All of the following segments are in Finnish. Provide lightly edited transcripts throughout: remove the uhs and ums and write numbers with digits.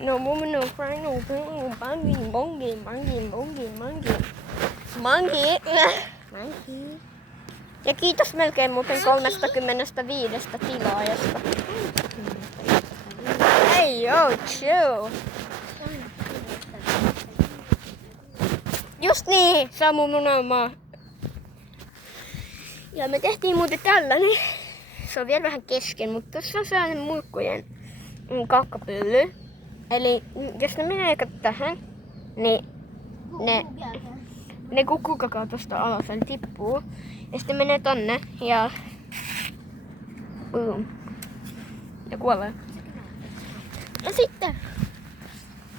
No woman, no cry, no pain, no monkey, monkey, monkey, monkey, monkey. Monkey. Monkey. Ja kiitos melkein muuten 35 tilaajasta. Hey yo, chill. Just niin, Samu munaamaa. Ja me tehtiin muuten tällainen. Se on vielä vähän kesken, mutta tuossa on sellainen muikkujen kakkapylly. Eli jos ne menee tähän, niin ne kukkukakaa tosta alas, eli tippuu. Ja sitten menee tonne ja boom. Ja kuolee. Ja sitten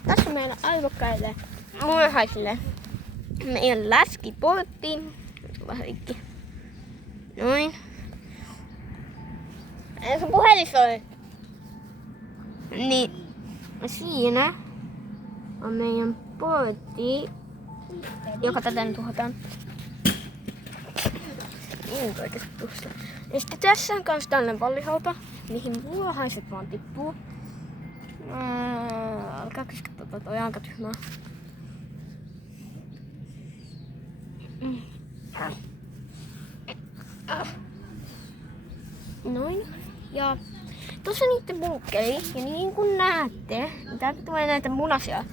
tässä meillä aivokkaille muurahaisille meidän läskiportti. Lahikki. Noin. Ja sun puhelin soi. Niin siinä on meidän portti, joka tätä nyt tuhotaan. Niin oikeesti tuossa. Ja sitten tässä on kans tällainen pallihauta, mihin muurahaiset vaan tippuu. Alkaa kyskettä toi aika tyhmää. Noin. Ja tuossa niitten bunkkeri. Ja niin kuin näette, niin täältä tulee näitä munasia.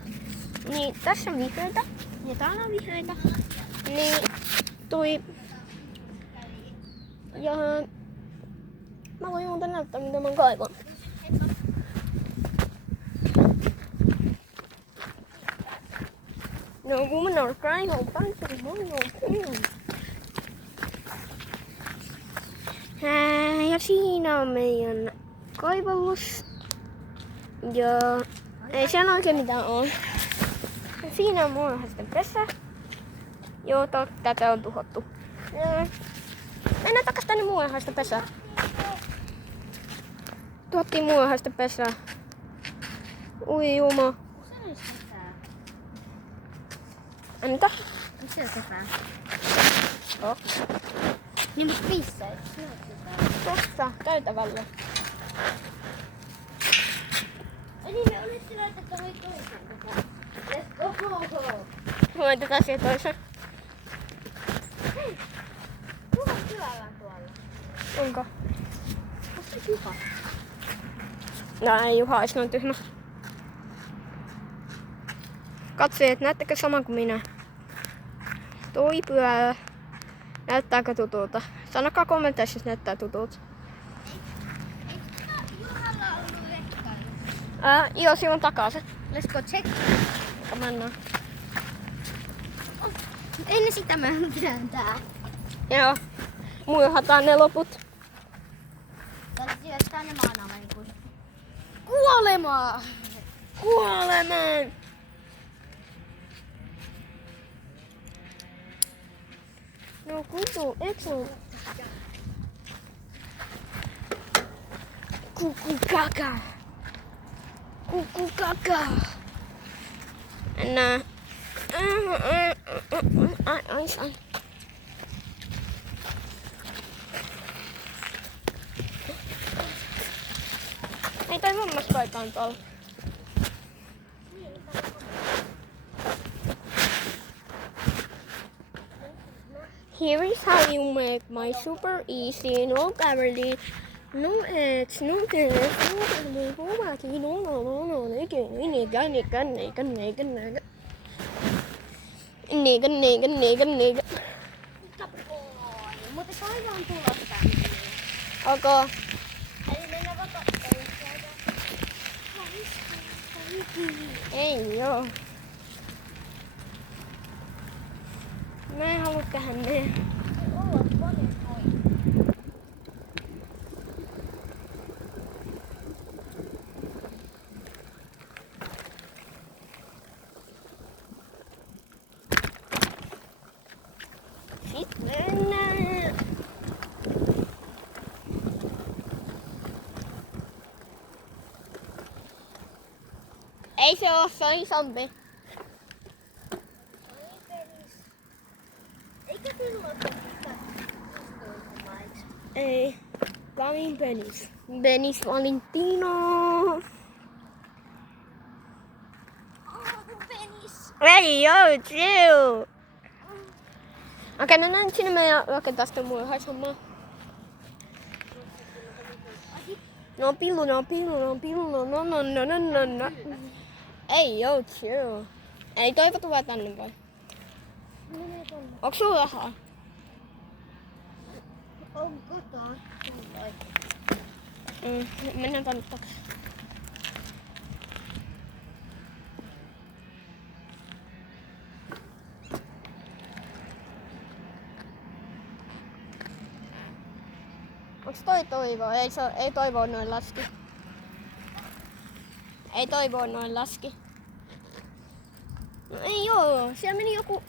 Niin tässä on vihreitä. Ja täällä on vihreitä. Niin toi. Ja mä voin muuten näyttää mitä mä kaivon. No woman or crying or pancake, no. Ja siinä on meidän kaivallus. Ja ei siellä oikein mitään ole. Siinä on muurahaisten pesä. Joo, tätä on tuhottu. Ja mennään takas tänne muurahaisten pesään. Tuhottiin muurahaisten pesää. Ui juma. Mitä? Missä on sepää? Oh. Niin mut missä? Tossa, käytävällä. Niin me olisi laitettu noi toisen tätä. Let's go! Laitetaan siihen toisen. Hei! Juha kylällä tuolla. Onko? Onko Juha? No ei Juha, ois noin tyhmä. Katsojat, näettekö saman kuin minä? Toi pyörä. Näyttääkö tutulta? Sanokaa kommenteissa, jos näyttää tutulta. Eikö Juhalla ollut rekkari? Joo, siinä on takaa se. Let's go check. Mennään. Oh, ennen sitä mä kääntää. Joo. Muihataan ne loput. Tällä sijoittaa ne maanalla niinku. Kuolemaa! Kuolemaan! No kutu, eksu. Kuku kaka. Kuku kaka. Nää. Ai. Ei toi mammas paikaan tuolla. Here is how you make my super easy, no calorie, no eggs, no gas, no calorie, no, nega. Mutta Kaija on tulossa. Okay. Eli mennään vaikka Ei joo. Mä en halua tähän mennä. Sitten mennään. Ei se oo, se on isompi. Eikä sinulla ole Ei. Kamin Benis. Benis Valentino. Ei oo, chill. Okei, mennään sinne meidän rakentaa sitä muurahaisammaa. No pillu, no. Ei oo, chill. Ei Toivo tule tänne vai? Onks sulla rahaa? Onko taas? Mennään tänne takaisin. Onks toi Toivo? Ei Toivo noin laski. Ei Toivo noin laski. No ei oo, siellä meni joku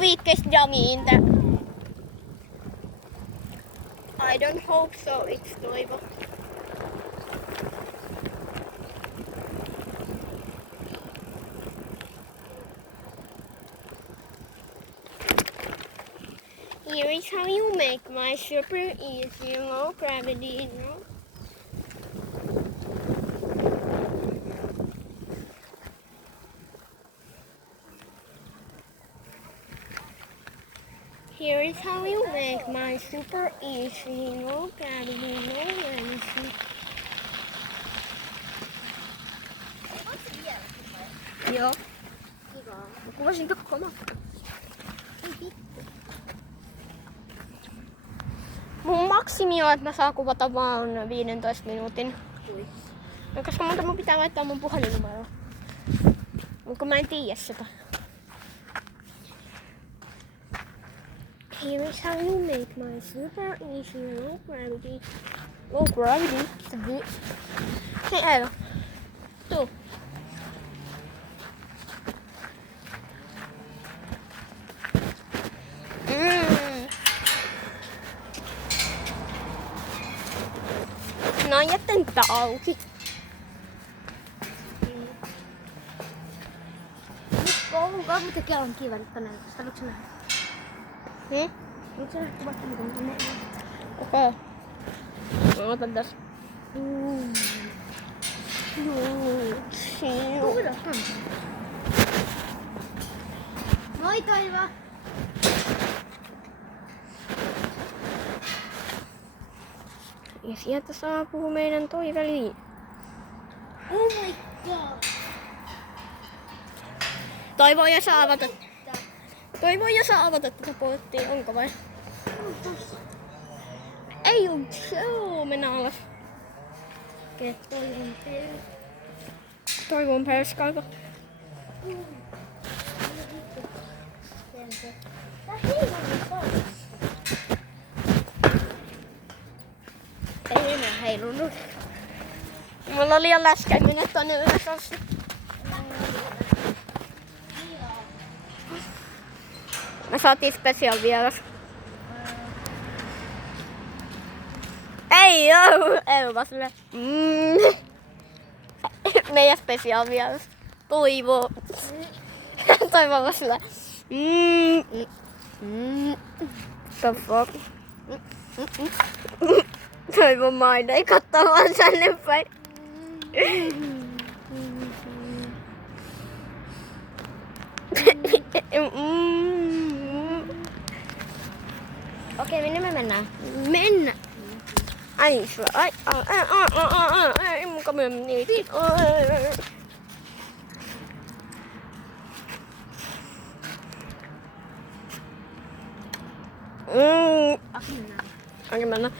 viikkeis jamiin. I don't hope so, it's Toivo. Here is how you make my super easy low gravity. No? Here is how you make my super easy low gravity. No easy. Joo. Kiva. Mä kuvasin koko matka. Mun maksimi on, että mä saan kuvata vaan 15 minuutin. No, koska mun pitää laittaa mun puhelinnumero. Mut kun mä en tiedä sitä. Here is how you make my super easy low gravity. Low gravity? Hei Eero. Tuu. No jätten tää auki. Koulun kammotekijä on kiva nyt tänään. Haluatko nähdä? Haluatko nähdä kuvattu miten tänne? Okei. Mä otan tässä. Moi Toivo! Ja sieltä saapuu meidän Toiveli. Oh my god! Toivo ja saa avata. Toivo ja saa avata tätä porttia, onko vai? Ei oo, chill, mennään alas. Okei. Toivon perskaiva. Ei enää heilunut. Mulla oli liian läskä mennä tonne ylös asti. Me saatiin special vieras. Ei oo! Ei vaan silleen. Meidän special vieras. Toivo. Toivo vaan silleen. The fuck? Toivo maine ei katsomaan tänne päin. Okei, minne me mennään? Mennä! Ai, ai, mun kamera meni. Okei, mennään.